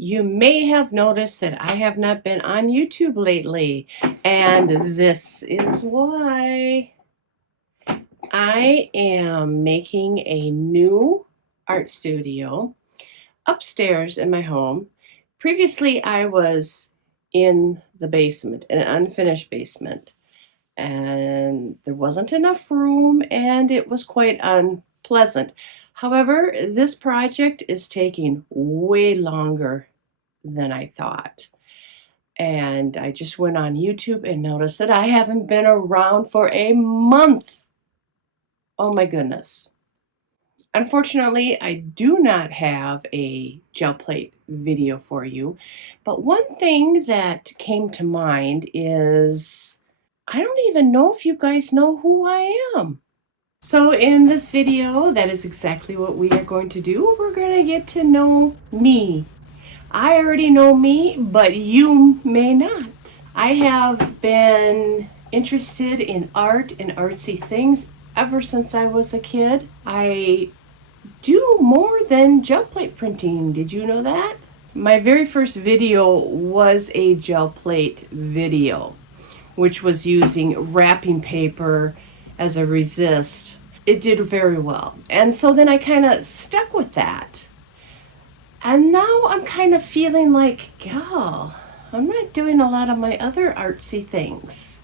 You may have noticed that I have not been on YouTube lately, and this is why. I am making a new art studio upstairs in my home. Previously, I was in the basement, an unfinished basement, and there wasn't enough room and it was quite unpleasant. However, this project is taking way longer than I thought. And I just went on YouTube and noticed that I haven't been around for a month. Oh my goodness. Unfortunately, I do not have a gel plate video for you, but one thing that came to mind is I don't even know if you guys know who I am. So in this video, that is exactly what we are going to do. We're going to get to know me. I already know me, but you may not. I have been interested in art and artsy things ever since I was a kid. I do more than gel plate printing. Did you know that? My very first video was a gel plate video, which was using wrapping paper as a resist. It did very well. And so then I kind of stuck with that. And now I'm kind of feeling like, gal, I'm not doing a lot of my other artsy things.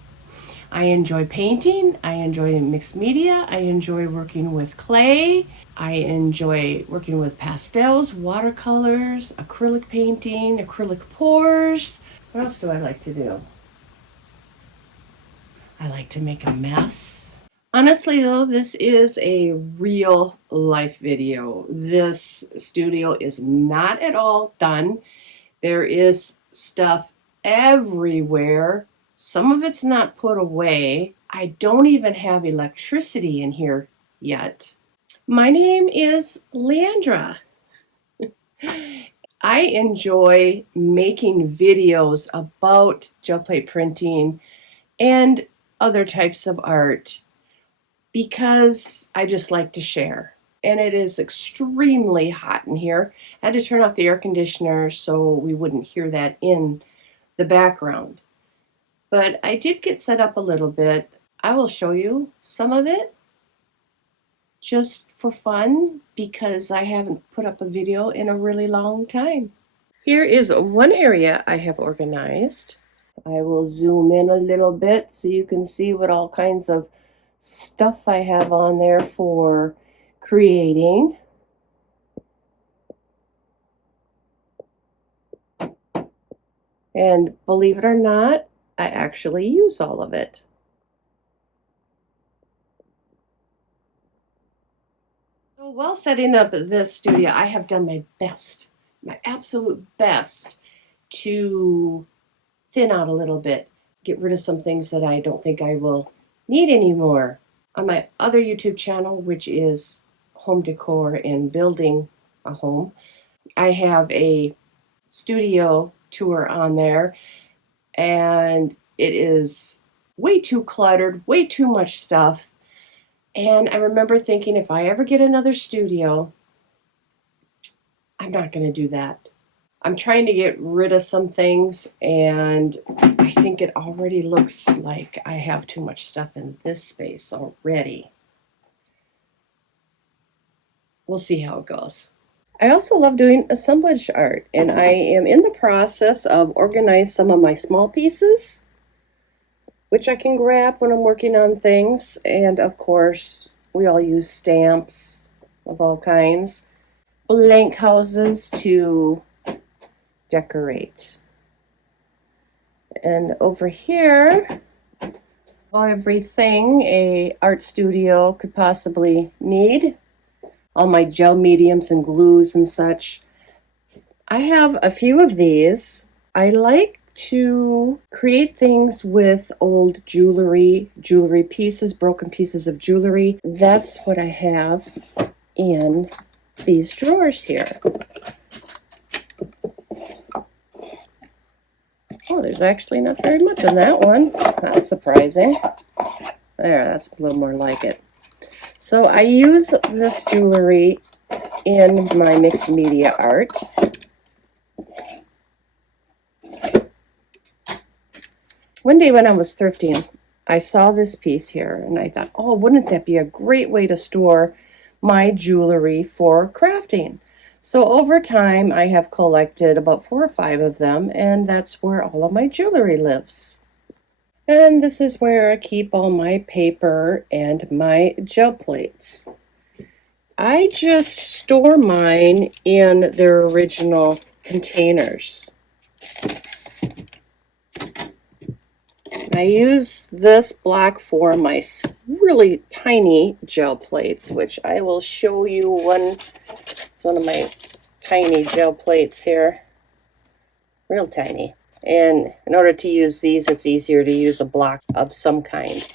I enjoy painting, I enjoy mixed media, I enjoy working with clay, I enjoy working with pastels, watercolors, acrylic painting, acrylic pours. What else do I like to do? I like to make a mess. Honestly though, this is a real life video. This studio is not at all done. There is stuff everywhere. Some of it's not put away. I don't even have electricity in here yet. My name is LeAndra. I enjoy making videos about gel plate printing and other types of art because I just like to share. And it is extremely hot in here. I had to turn off the air conditioner so we wouldn't hear that in the background. But I did get set up a little bit. I will show you some of it just for fun because I haven't put up a video in a really long time. Here is one area I have organized. I will zoom in a little bit so you can see what all kinds of stuff I have on there for creating. And believe it or not, I actually use all of it. So while setting up this studio, I have done my best, my absolute best to thin out a little bit, get rid of some things that I don't think I will need anymore. On my other YouTube channel, which is home decor and building a home, I have a studio tour on there, and it is way too cluttered, way too much stuff. And I remember thinking, if I ever get another studio, I'm not going to do that. I'm trying to get rid of some things, and I think it already looks like I have too much stuff in this space already. We'll see how it goes. I also love doing assemblage art, and I am in the process of organizing some of my small pieces, which I can grab when I'm working on things. And of course, we all use stamps of all kinds, blank houses to decorate. And over here, everything a art studio could possibly need. All my gel mediums and glues and such. I have a few of these. I like to create things with old jewelry pieces, broken pieces of jewelry. That's what I have in these drawers here. Oh, there's actually not very much in that one. That's surprising. There, that's a little more like it. So I use this jewelry in my mixed media art. One day when I was thrifting, I saw this piece here and I thought, oh, wouldn't that be a great way to store my jewelry for crafting? So over time, I have collected about 4 or 5 of them, and that's where all of my jewelry lives. And this is where I keep all my paper and my gel plates. I just store mine in their original containers. I use this block for my really tiny gel plates, which I will show you one. It's one of my tiny gel plates here, real tiny. And in order to use these, it's easier to use a block of some kind.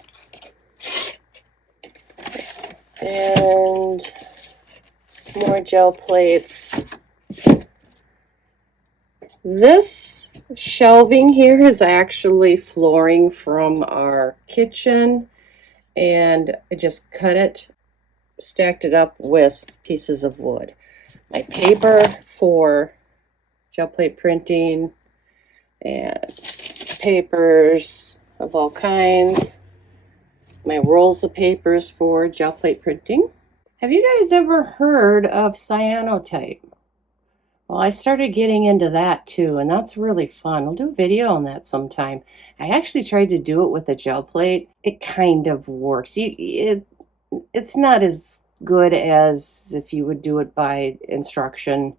And more gel plates. This shelving here is actually flooring from our kitchen, and I just cut it, stacked it up with pieces of wood. My paper for gel plate printing and papers of all kinds. My rolls of papers for gel plate printing. Have you guys ever heard of cyanotype? Well, I started getting into that too, and that's really fun. I'll do a video on that sometime. I actually tried to do it with a gel plate. It kind of works. It's not as good as if you would do it by instruction,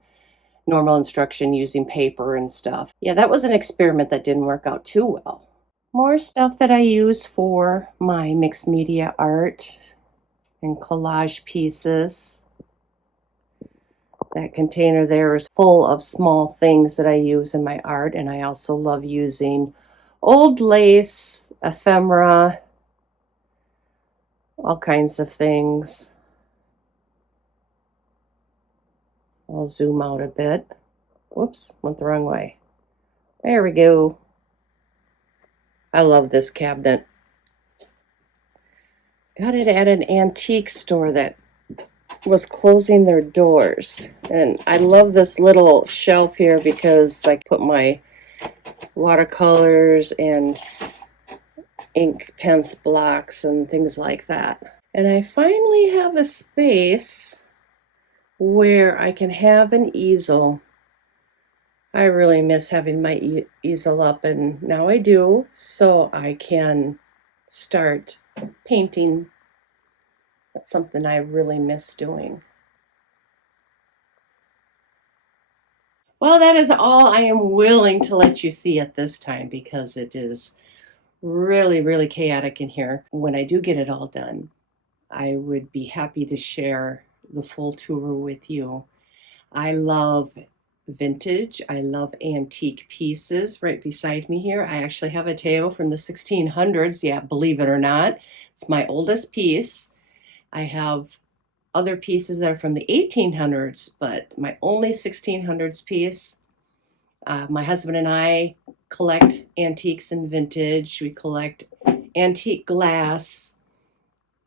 normal instruction using paper and stuff. Yeah, that was an experiment that didn't work out too well. More stuff that I use for my mixed media art and collage pieces. That container there is full of small things that I use in my art, and I also love using old lace, ephemera, all kinds of things. I'll zoom out a bit. Whoops, went the wrong way. There we go. I love this cabinet. Got it at an antique store that was closing their doors. And I love this little shelf here because I put my watercolors and ink tense blocks and things like that. And I finally have a space where I can have an easel. I really miss having my easel up, and now I do, so I can start painting. That's something I really miss doing. Well, that is all I am willing to let you see at this time because it is really, really chaotic in here. When I do get it all done, I would be happy to share the full tour with you. I love vintage. I love antique pieces. Right beside me here, I actually have a table from the 1600s. Yeah, believe it or not, it's my oldest piece. I have other pieces that are from the 1800s, but my only 1600s piece. My husband and I collect antiques and vintage. We collect antique glass.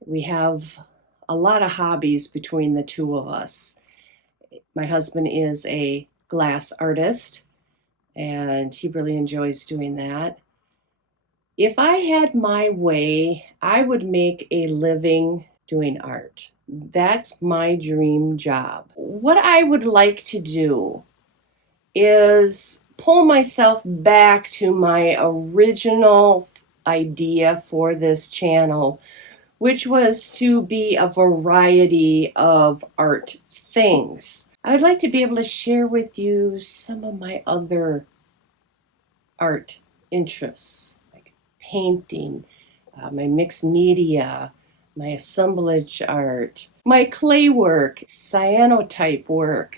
We have a lot of hobbies between the two of us. My husband is a glass artist, and he really enjoys doing that. If I had my way, I would make a living doing art. That's my dream job. What I would like to do is pull myself back to my original idea for this channel, which was to be a variety of art things. I would like to be able to share with you some of my other art interests, like painting, my mixed media, my assemblage art, my clay work, cyanotype work,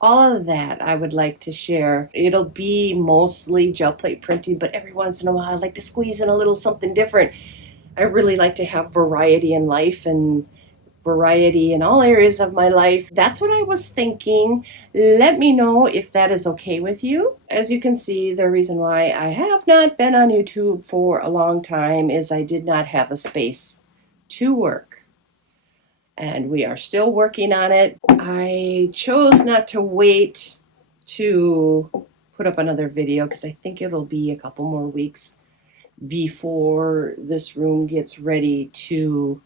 all of that I would like to share. It'll be mostly gel plate printing, but every once in a while I'd like to squeeze in a little something different. I really like to have variety in life and variety in all areas of my life. That's what I was thinking. Let me know if that is okay with you. As you can see, the reason why I have not been on YouTube for a long time is I did not have a space to work. And we are still working on it. I chose not to wait to put up another video because I think it'll be a couple more weeks before this room gets ready to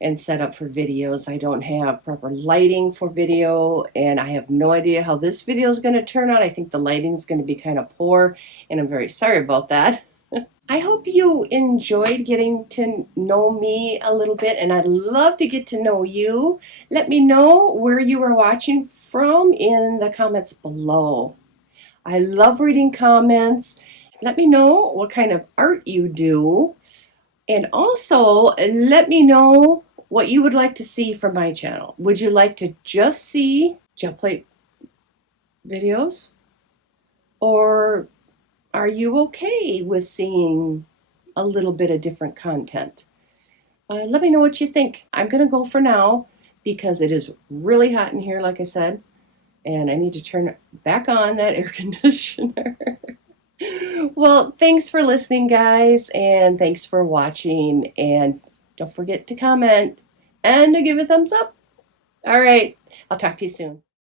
and set up for videos. I don't have proper lighting for video, and I have no idea how this video is going to turn out. I think the lighting is going to be kind of poor, and I'm very sorry about that. I hope you enjoyed getting to know me a little bit, and I'd love to get to know you. Let me know where you are watching from in the comments below. I love reading comments. Let me know what kind of art you do. And also, let me know what you would like to see from my channel. Would you like to just see gel plate videos? Or are you okay with seeing a little bit of different content? Let me know what you think. I'm going to go for now because it is really hot in here, like I said, and I need to turn back on that air conditioner. Well, thanks for listening, guys, and thanks for watching. And don't forget to comment and to give a thumbs up. All right, I'll talk to you soon.